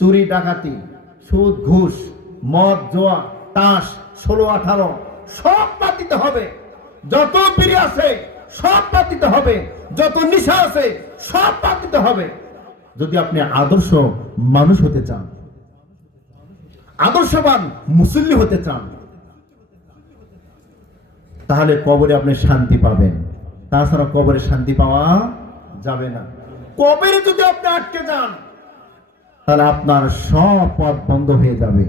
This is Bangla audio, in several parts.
চুরি ডাকাতি, সুদ ঘুষ, মদ জোয়া, তাস, 16-18 সব বাদ দিতে হবে। যত বিড়ি আছে সব বাদ দিতে হবে, যত নেশা আছে সব বাদ দিতে হবে। যদি আপনি আদর্শ মানুষ হতে চান, আদর্শবান মুসল্লি হতে চান, তাহলে কবরে আপনি শান্তি পাবেন। তাছাড়া কবরে শান্তি পাওয়া যাবে না। কবরে যদি আপনি আটকে যান, তাহলে আপনার সব পথ বন্ধ হয়ে যাবে,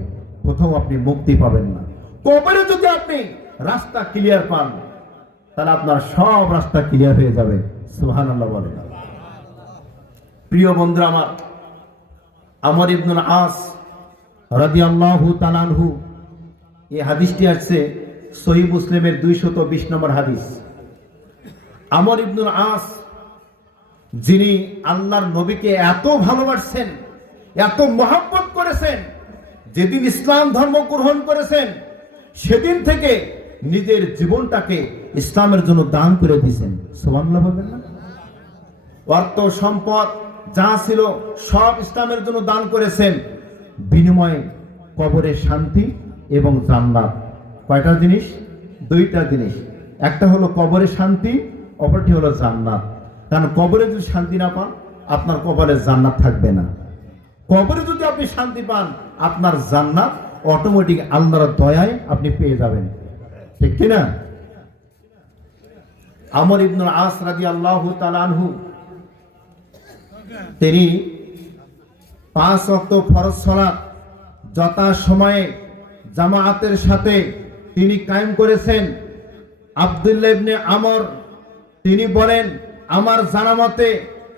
কোথাও আপনি মুক্তি পাবেন না। কবরে যদি আপনি রাস্তা ক্লিয়ার পান, তাহলে আপনার সব রাস্তা ক্লিয়ার হয়ে যাবে। সুবহানাল্লাহ বলেন। প্রিয় বন্ধুরা আমার, আমর ইবনুল আস রাদিয়াল্লাহু তাআলা আনহু, এই হাদিসটি আছে সহিহ মুসলিমের 220 নম্বর হাদিস। আমর ইবনুল আস, যিনি আল্লাহর নবীকে এত ভালোবাসছেন, এত মহব্বত করেছেন, যেদিন ইসলাম ধর্ম গ্রহণ করেছেন সেদিন থেকে নিজের জীবনটাকে ইসলামের জন্য দান করে দিয়েছেন। সুবহানাল্লাহ বলবেন না? অর্থ সম্পদ যা ছিল সব ইসলামের জন্য দান করেছেন, বিনিময়ে কবরের শান্তি এবং জান্নাত। কয়টা জিনিস? দুইটা জিনিস। একটা হলো কবরের শান্তি, অপরটি হলো জান্নাত। কারণ কবরে যদি শান্তি না পান, আপনার কবরে জান্নাত থাকবে না। কবরে যদি আপনি শান্তি পান, আপনার জান্নাত অটোমেটিক আল্লাহর দয়ায় আপনি পেয়ে যাবেন। ঠিক কিনা? আমর ইবনুল আস রাদিয়াল্লাহু তাআলা আনহু, তিনি 5 ওয়াক্ত ফরজ সালাত যথা সময়ে জামাআতের সাথে তিনি কায়েম করেছেন। আব্দুল্লাহ ইবনে আমর তিনি বলেন, আমার জানা মতে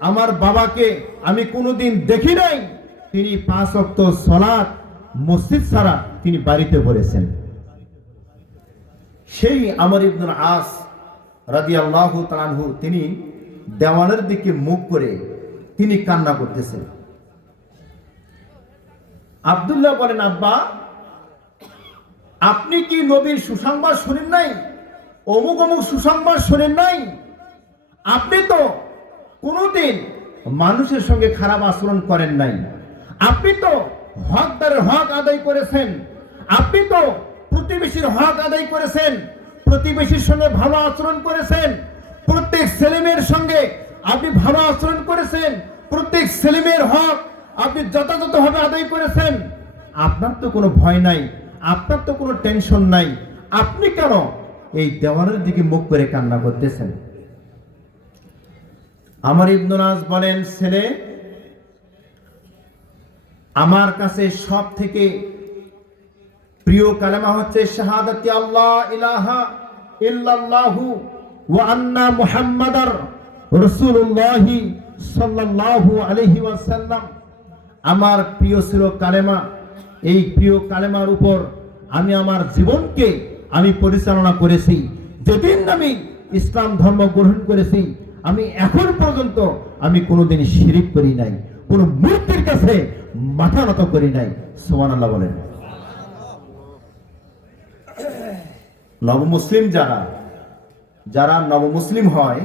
আমার বাবাকে আমি কোনোদিন দেখি নাই তিনি 5 ওয়াক্ত সালাত মসজিদ ছাড়া তিনি বাড়িতে পড়েছেন। সেই আমর ইবনুল আস রাদিয়াল্লাহু তাআলা আনহু, তিনি দেওয়ালের দিকে মুখ করে তিনি কান্না করতেছেন। আব্দুল্লাহ বলেন, আব্বা আপনি কি নবীর সুসংবাদ শুনেন নাই? অমুক অমুক সুসংবাদ শুনেন নাই? আপনি তো কোনোদিন মানুষের সঙ্গে খারাপ আচরণ করেন নাই। আপনি তো হকদারের হক আদায় করেছেন। আপনি তো প্রতিবেশীর হক আদায় করেছেন, প্রতিবেশীর সঙ্গে ভালো আচরণ করেছেন, প্রত্যেক ছেলেমেয়ের সঙ্গে আপনি ভালো আচরণ করেছেন, প্রত্যেক ছেলেমেয়ের হক আপনি যথাযথভাবে আদায় করেছেন। আপনার তো কোনো ভয় নাই, আপনার তো কোনো টেনশন নাই। আপনি কেন এই দেওয়ালের দিকে মুখ করে কান্না করতেছেন? আমর ইবনুল আস বলেন, ছেলে, আমার কাছে সব থেকে প্রিয় কালেমা হচ্ছে শাহাদাতি আল্লাহ ইলাহা ইল্লাল্লাহু ওয়া আন্না মুহাম্মাদার রাসূলুল্লাহ সাল্লাল্লাহু আলাইহি ওয়াসাল্লাম। আমার প্রিয় ছিল কালেমা। এই প্রিয় কালেমার উপর আমি আমার জীবনকে আমি পরিচালনা করেছি। যেদিন আমি ইসলাম ধর্ম গ্রহণ করেছি, আমি এখন পর্যন্ত আমি কোনোদিন শিরিক করি নাই, কোনো মূর্তির কাছে মাথা নত করি নাই। সুবহানাল্লাহ বলেন। নবমুসলিম যারা নবমুসলিম হয়,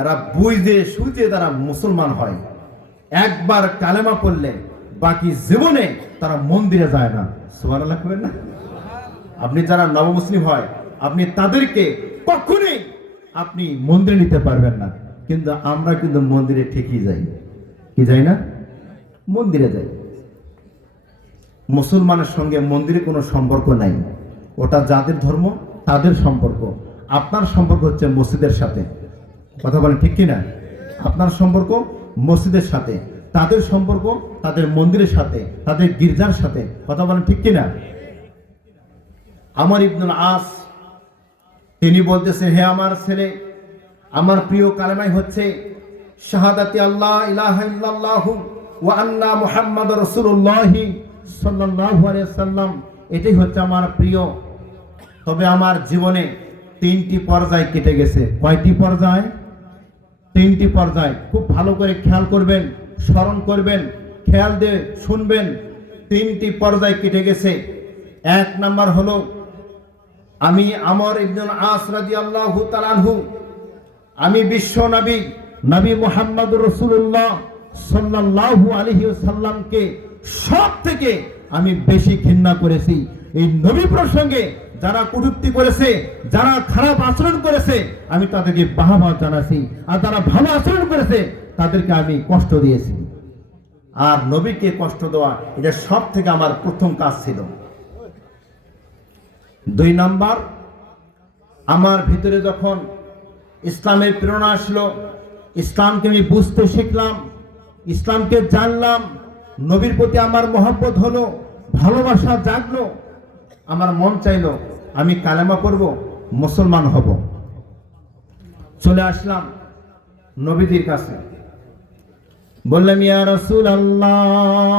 এরা বুঝে সুঝে তারা মুসলমান হয়। একবার কালেমা পড়লে বাকি জীবনে তারা মন্দিরে যায় না। সুবহানাল্লাহ বলেন না? আপনি যারা নবমুসলিম হয়, আপনি তাদেরকে কখনোই আপনি মন্দিরে নিতে পারবেন না। কিন্তু আমরা কিন্তু মন্দিরে ঠিকই যাই। কি যাই না? মন্দিরে যাই। মুসলমানের সঙ্গে মন্দিরে কোনো সম্পর্ক নাই। ওটা যাদের ধর্ম তাদের সম্পর্ক। আপনার সম্পর্ক হচ্ছে মসজিদের সাথে। কথা বলেন ঠিক কিনা? আপনার সম্পর্ক মসজিদের সাথে, তাদের সম্পর্ক তাদের মন্দিরের সাথে, তাদের গির্জার সাথে। কথা বলেন ঠিক কিনা? আমর ইবনুল আস তিনি বলতেছেন, হে আমার ছেলে, আমার প্রিয় কালেমাই হচ্ছে শাহাদাতি আল্লাহ ইলাহা ইল্লাল্লাহু ওয়া আন্না মুহাম্মাদুর রাসূলুল্লাহ সাল্লাল্লাহু আলাইহি ওয়াসাল্লাম। এটাই হচ্ছে আমার প্রিয়। তবে আমার জীবনে 3টি পর্যায় কেটে গেছে। কয়টি পর্যায়? 3টি পর্যায়। খুব ভালো করে খেয়াল করবেন, স্মরণ করবেন, খেয়াল দিয়ে শুনবেন। 3টি পর্যায় কেটে গেছে। 1 নাম্বার হলো, আমি আমর ইবনুল আস রাদিয়াল্লাহু তাআলা আনহু, আমি বিশ্ব নবী মুহাম্মদুর রাসূলুল্লাহ সাল্লাল্লাহু আলাইহি ওয়াসাল্লামকে সব থেকে আমি বেশি ঘৃণা করেছি এই নবী প্রসঙ্গে যারা কটূক্তি করেছে, যারা খারাপ আচরণ করেছে, আমি তাদেরকে বাহবা জানাচ্ছি, আর যারা ভালো আচরণ করেছে তাদেরকে আমি কষ্ট দিয়েছি। আর নবীকে কষ্ট দেওয়া এটা সব থেকে আমার প্রথম কাজ ছিল। 2 নাম্বার, আমার ভিতরে যখন ইসলামের প্রেরণা আসলো, ইসলামকে আমি বুঝতে শিখলাম, ইসলামকে জানলাম, নবীর প্রতি আমার মহব্বত হলো, ভালোবাসা জাগলো, আমার মন চাইলো আমি কালেমা পড়ব, মুসলমান হব। চলে আসলাম নবীজির কাছে, বললাম ইয়া রাসূলুল্লাহ,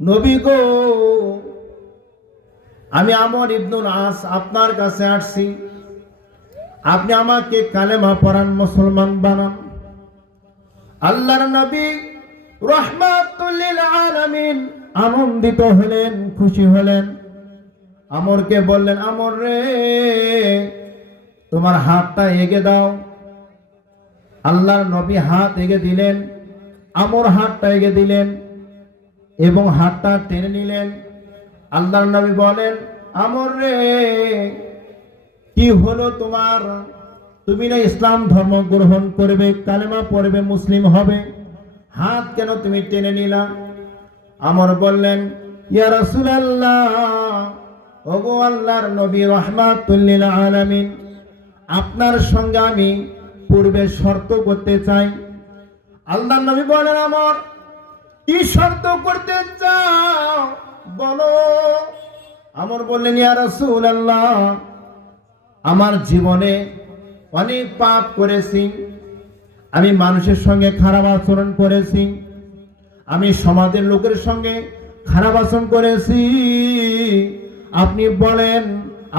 নবী গো, আমি আমর ইবনুল আস আপনার কাছে আসছি, আপনি আমাকে কালেমা পড়ান, মুসলমান বানান। আল্লাহর নবী রাহমাতুল লিল আলামিন আনন্দিত হলেন, খুশি হলেন। আমরকে বললেন, আমর রে, তোমার হাতটা এগিয়ে দাও। আল্লাহর নবী হাত এগিয়ে দিলেন, আমর হাতটা এগিয়ে দিলেন এবং হাতটা টেনে নিলেন। আল্লাহর নবী বলেন, আমর রে, কি হলো তোমার? তুমি না ইসলাম ধর্ম গ্রহণ করবে, কালেমা পড়বে, মুসলিম হবে, হাত কেন তুমি টেনে নিলা? আমর বললেন, ইয়া রাসূলুল্লাহ, ওগো আল্লাহর নবী রাহমাতুল লিল আলামিন, আপনার সঙ্গে আমি পূর্বে শর্ত করতে চাই। আল্লাহর নবী বলেন, আমর কি শর্ত করতে চাও বলো? আমর বললেন, ইয়া রাসূলুল্লাহ, আমার জীবনে অনেক পাপ করেছি, আমি মানুষের সঙ্গে খারাপ আচরণ করেছি, আমি সমাজের লোকের সঙ্গে খারাপ আচরণ করেছি। আপনি বলেন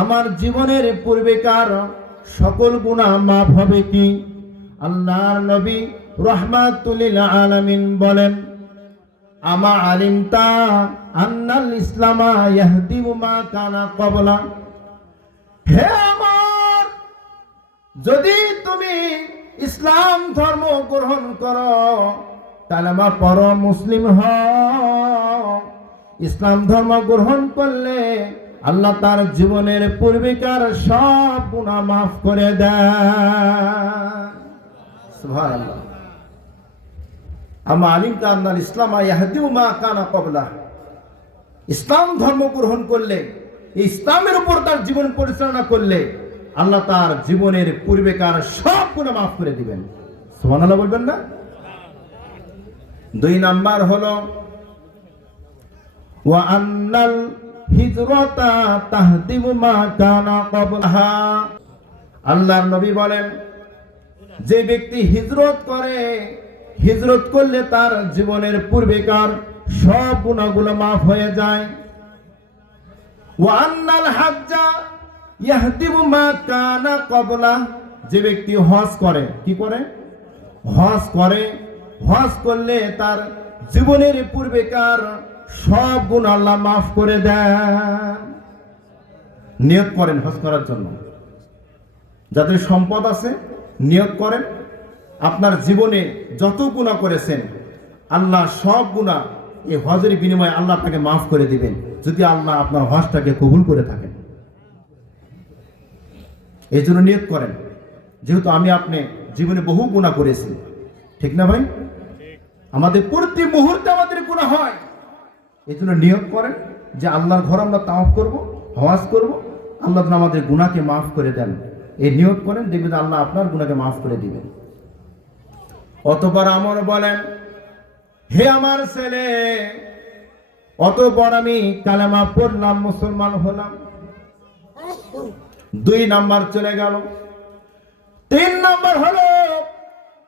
আমার জীবনের পূর্বেকার সকল গুনাহ মাফ হবে কি? আল্লাহর নবী রাহমাতুল লিল আলামিন বলেন, আমা আলিমতা আন্নাল ইসলামা ইয়াহদিমু মা কানা ক্বাবলা। হে আমার, যদি তুমি ইসলাম ধর্ম গ্রহণ করো, কালেমা পড়ো, মুসলিম হও, ইসলাম ধর্ম গ্রহণ করলে আল্লাহ তার জীবনের পূর্বেকার সব গুনাহ মাফ করে দেন। সুবহানাল্লাহ। আমা আলিমতা আন্নাল ইসলামা ইয়াহদিমু মা কানা ক্বাবলা। ইসলাম ধর্ম গ্রহণ করলে, ইসলামের উপর তার জীবন পরিচালনা করলে আল্লাহ তার জীবনের পূর্বেকার সব গুনাহ মাফ করে দিবেন। সুবহানাল্লাহ বলবেন না? 2 নাম্বার হলো ওয়া আন্নাল হিজরাতা তাহদিমু মা কানা ক্বাবলাহা। আল্লাহর নবী বলেন, যে ব্যক্তি হিজরত করে, হিজরত করলে তার জীবনের পূর্বেকার সব গুনাহগুলো মাফ হয়ে যায়। ওয়া আন্নাল হাজ্জা ইয়াহদিমু মা কানা ক্বাবলা। যে ব্যক্তি হজ করে, কি করে? হজ করে, হজ করলে তার জীবনের পূর্বেকার সব গুনাহ আল্লাহ মাফ করে দেন। নিয়ত করেন হজ করার জন্য। যাদের সম্পদ আছে, নিয়ত করেন আপনার জীবনে যত গুনাহ করেছেন আল্লাহ সব গুনাহ এই হজের বিনিময়ে আল্লাহ আপনাকে মাফ করে দিবেন, যদি আল্লাহ আপনার হজটাকে কবুল করে থাকেন। এই জন্য নিয়ত করেন, যেহেতু আমি আপনি জীবনে বহু গুনাহ করেছি, ঠিক না ভাই? আমাদের প্রতি মুহূর্তে আমাদের গুনাহ হয়, এই জন্য নিয়ত করেন যে আল্লাহর ঘর আমরা তাওয়াফ করব, হজ করব, আল্লাহ যেন আমাদের গুনাহকে মাফ করে দেন। এই নিয়ত করেন, দেখবেন আল্লাহ আপনার গুনাহকে মাফ করে দিবেন। অতঃপর আমর বলেন, হে আমার ছেলে, অতঃপর আমি কালেমা পড়লাম, মুসলমান হলাম। 2 নাম্বার চলে গেল। 3 নাম্বার হলো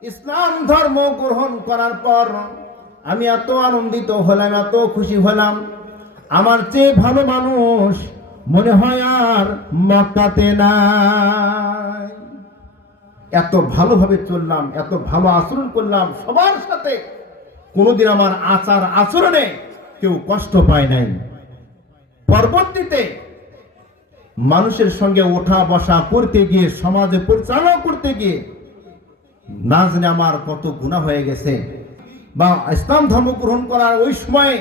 ইসলাম ধর্ম গ্রহণ করার পর আমি এত আনন্দিত হলাম, এত খুশি হলাম, আমার চেয়ে ভালো মানুষ মনে হয় আর মক্কাতে নাই। এত ভালোভাবে চললাম, এত ভালো আচরণ করলাম সবার সাথে, কোনোদিন আমার আচার আচরণে কেউ কষ্ট পায় নাই। পরবর্তীতে মানুষের সঙ্গে ওঠা বসা করতে গিয়ে, সমাজে পরিচালনা করতে গিয়ে না জানি আমার কত গুনাহ হয়ে গেছে। বা ইসলাম ধর্ম গ্রহণ করার ওই সময়ে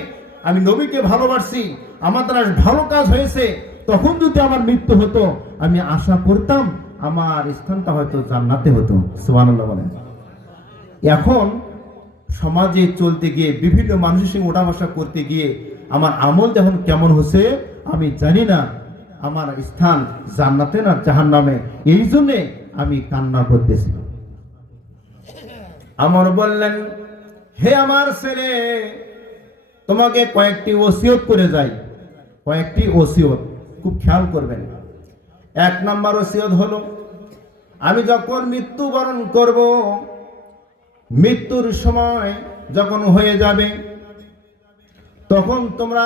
আমি নবীকে ভালোবাসি, আমার দ্বারা ভালো কাজ হয়েছে, তখন যদি আমার মৃত্যু হতো আমি আশা করতাম আমার স্থানটা হয়তো জান্নাতে হতো। সুবহানাল্লাহ বলেন। এখন সমাজে চলতে গিয়ে বিভিন্ন মানুষের সঙ্গে ওঠা বসা করতে গিয়ে আমার আমল যখন কেমন হচ্ছে আমি জানি না, আমার স্থান জান্নাতে না জাহান্নামে, এই জন্যে আমি কান্না করতেছি। আমার বললেন, হে আমার ছেলে, তোমাকে কয়েকটি ওসিয়ত করে যাই, কয়েকটি ওসিয়ত খুব খেয়াল করবেন। 1 নম্বর ওসিয়ত হলো, আমি যখন মৃত্যুবরণ করব, মৃত্যুর সময় যখন হয়ে যাবে, তখন তোমরা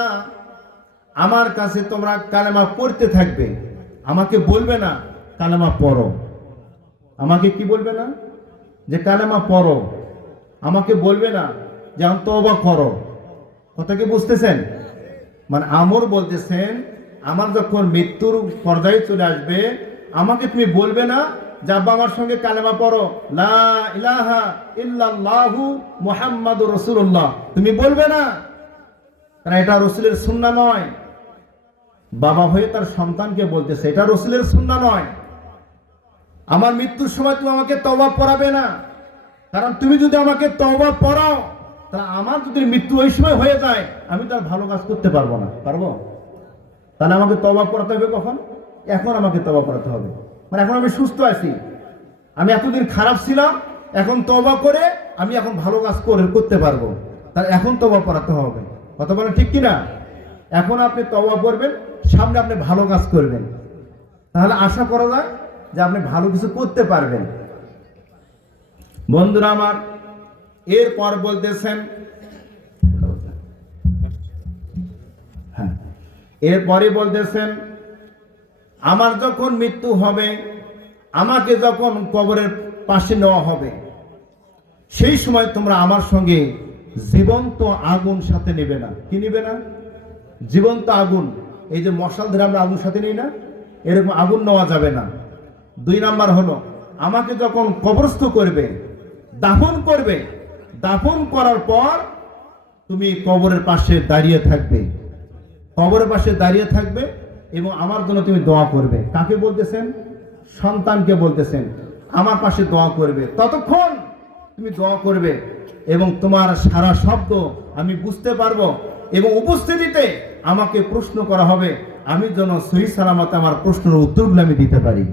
আমার কাছে তোমরা কালেমা পড়তে থাকবে, আমাকে বলবে না কালেমা পড়ো, আমাকে কি বলবে না যে কালেমা পড়ো, আমাকে বলবে না যে তওবা করো। কথা কি বুঝতেছেন? মানে আমর বলতেছেন, আমার যখন মৃত্যুর পর্যায়ে চলে আসবে, আমাকে তুমি বলবে না যে আব্বা আমার সঙ্গে কালেমা পড়ো, লা ইলাহা ইল্লাল্লাহু মুহাম্মাদুর রাসূলুল্লাহ, তুমি বলবে না, কারণ এটা রাসূলের সুন্নাহ নয়। বাবা হয়ে তার সন্তানকে বলতেছে, এটা রাসূলের সুন্নাহ নয়। আমার মৃত্যুর সময় তুমি আমাকে তওবা পড়াবে না, কারণ তুমি যদি আমাকে তওবা পড়াও, তাহলে আমার যদি মৃত্যু ওই সময় হয়ে যায়, আমি তার ভালো কাজ করতে পারবো না। পারবো? তাহলে আমাকে তওবা পড়াতে হবে কখন? এখন আমাকে তওবা পড়াতে হবে। মানে এখন আমি সুস্থ আছি, আমি এতদিন খারাপ ছিলাম, এখন তওবা করে আমি এখন ভালো কাজ করতে পারবো, তাহলে এখন তওবা পড়াতে হবে। কথা বলেন ঠিক কিনা? এখন আপনি তওবা করবেন, সামনে আপনি ভালো কাজ করবেন, তাহলে আশা করা যায় যে আপনি ভালো কিছু করতে পারবেন। বন্ধুরা আমার, এরপর বলতেছেন, হ্যাঁ, এরপরে বলতেছেন, আমার যখন মৃত্যু হবে, আমাকে যখন কবরের পাশে নেওয়া হবে, সেই সময় তোমরা আমার সঙ্গে জীবন্ত আগুন সাথে নেবে না। কি নেবে না? জীবন্ত আগুন। এই যে মশাল ধরে আমরা আগুন সাথে নিই না, এরকম আগুন নেওয়া যাবে না। 2 নাম্বার হলো, আমাকে যখন কবরস্থ করবে, দাফন করবে, দাফন করার পর তুমি কবরের পাশে দাঁড়িয়ে থাকবে, কবরের পাশে দাঁড়িয়ে থাকবে এবং আমার জন্য তুমি দোয়া করবে। কাকে বলতেছেন? সন্তানকে বলতেছেন, আমার পাশে দোয়া করবে। ততক্ষণ তুমি দোয়া করবে এবং তোমার সারা শব্দ আমি বুঝতে পারবো এবং উপস্থিতিতে আমাকে প্রশ্ন করা হবে, আমি যেন সহি সালামতে আমার প্রশ্নের উত্তরগুলো আমি দিতে পারি।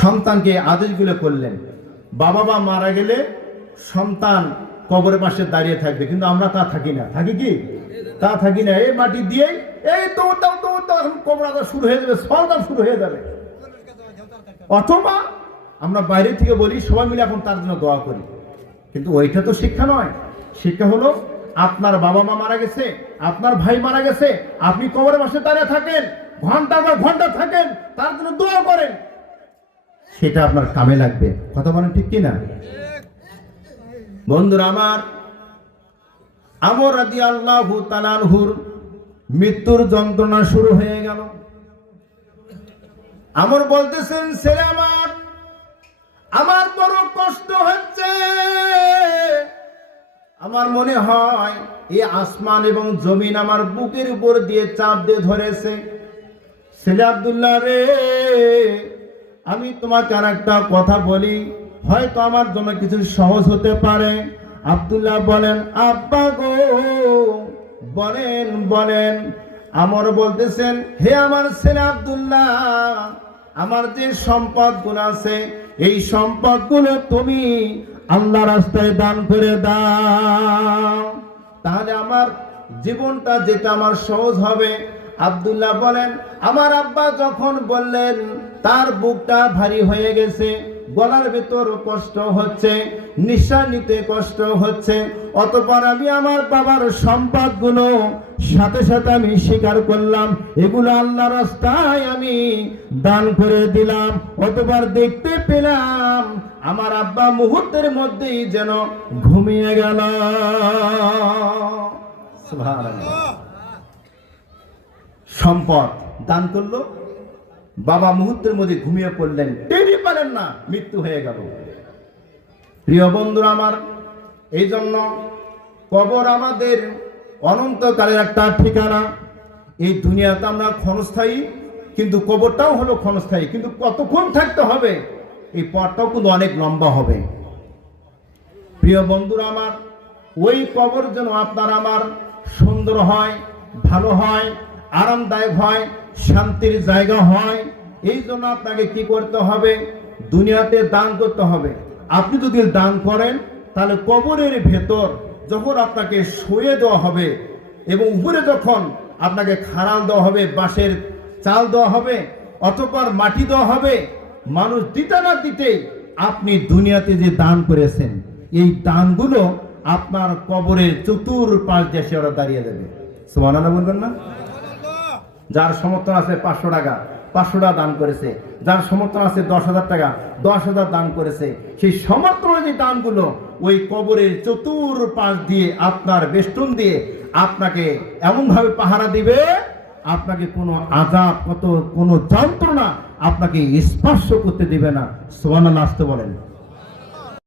সন্তানকে আদেশগুলো করলেন। বাবা মা মারা গেলে সন্তান কবরের পাশে দাঁড়িয়ে থাকবে, কিন্তু আমরা তা থাকি না। থাকি কি? তা থাকি না। এই মাটি দিয়ে এই দৌড় দাও দৌড় দাও, এখন কবর আদা শুরু হয়ে যাবে, সরদার শুরু হয়ে যাবে। অথবা আমরা বাইরে থেকে বলি সবাই মিলে এখন তার জন্য দোয়া করি, কিন্তু ওইটা তো শিক্ষা নয়। শিক্ষা হলো, আপনার বাবা মা মারা গেছে, আপনার ভাই মারা গেছে, আপনি কবরের পাশে দাঁড়িয়ে থাকেন, ঘন্টা বা ঘন্টা থাকেন, তার জন্য দোয়া করেন, সেটা আপনার কামে লাগবে। কথা বলেন ঠিক কিনা? বন্ধুরা আমার, আমর রাদিয়াল্লাহু তাআলা আনহুর মৃত্যুর যন্ত্রণা শুরু হয়ে গেল। আমর বলতেছেন, ছেলে আমার, আমার বড় কষ্ট হচ্ছে, আমার মনে হয় এই আসমান এবং জমিন আমার বুকের উপর দিয়ে চাপ দিয়ে ধরেছে। ছেলে আব্দুল্লাহ রে, আমি তোমাকে আর একটা কথা বলি, হয়তো আমার জন্য কিছু সহজ হতে পারে। আব্দুল্লাহ বলেন, আব্বা গো, বলেন বলেন। আমর বলতেছেন, হে আমার ছেলে আব্দুল্লাহ, আমার যে সম্পদগুলো আছে, এই সম্পদগুলো তুমি আল্লাহ রাস্তায় দান করে দাও, তাহলে আমার জীবনটা যেটা আমার সহজ হবে। আব্দুল্লাহ বলেন, আমার আব্বা যখন বললেন, তার বুকটা ভারী হয়ে গেছে, গলার ভেতর কষ্ট হচ্ছে, নিঃশ্বাস নিতে কষ্ট হচ্ছে। অতঃপর আমি আমার বাবার সম্পদগুলো সাথে সাথে আমি স্বীকার করলাম, এগুলো আল্লাহর রাস্তায় আমি দান করে দিলাম। অতঃপর দেখতে পেলাম আমার আব্বা মুহূর্তের মধ্যেই যেন ঘুমিয়ে গেল। সুবহানাল্লাহ। সম্পদ দান করলো, বাবা মুহূর্তের মধ্যে ঘুমিয়ে পড়লেন, টেরই পারেন না, মৃত্যু হয়ে গেল। প্রিয় বন্ধুরা আমার, এই জন্য কবর আমাদের অনন্তকালের একটা ঠিকানা। এই দুনিয়াতে আমরা ক্ষণস্থায়ী, কিন্তু কবরটাও হলো ক্ষণস্থায়ী, কিন্তু কতক্ষণ থাকতে হবে এই পথটাও কিন্তু অনেক লম্বা হবে। প্রিয় বন্ধুরা আমার, ওই কবর যেন আপনার আমার সুন্দর হয়, ভালো হয়, আরামদায়ক হয়, শান্তির জায়গা হয়, এই জন্য আপনাকে কি করতে হবে? দুনিয়াতে দান করতে হবে। আপনি যদি দান করেন তাহলে কবরের ভেতর যখন আপনাকে শুয়ে দেওয়া হবে এবং উপরে যখন আপনাকে খাড়াল দেওয়া হবে, বাঁশের চাল দেওয়া হবে, অতঃপর মাটি দেওয়া হবে, মানুষ দিতে না দিতেই আপনি দুনিয়াতে যে দান করেছেন এই দানগুলো আপনার কবরের চতুর্পাশ দেশে ওরা দাঁড়িয়ে দেবে। সুবহানাল্লাহ বলবেন না? যার সমর্থন আছে 500 টাকা, 500 টাকা দান করেছে। যার সমর্থন আছে 10,000 টাকা, 10,000 দান করেছে। সেই সমর্থন যে দানগুলো ওই কবরের চতুর্পাশ দিয়ে আপনার বেষ্টন দিয়ে আপনাকে এমনভাবে পাহারা দিবে, আপনাকে কোনো আযাব, কোনো যন্ত্রণা আপনাকে স্পর্শ করতে দিবে না। সুবহানাল্লাহ আসতে বলেন।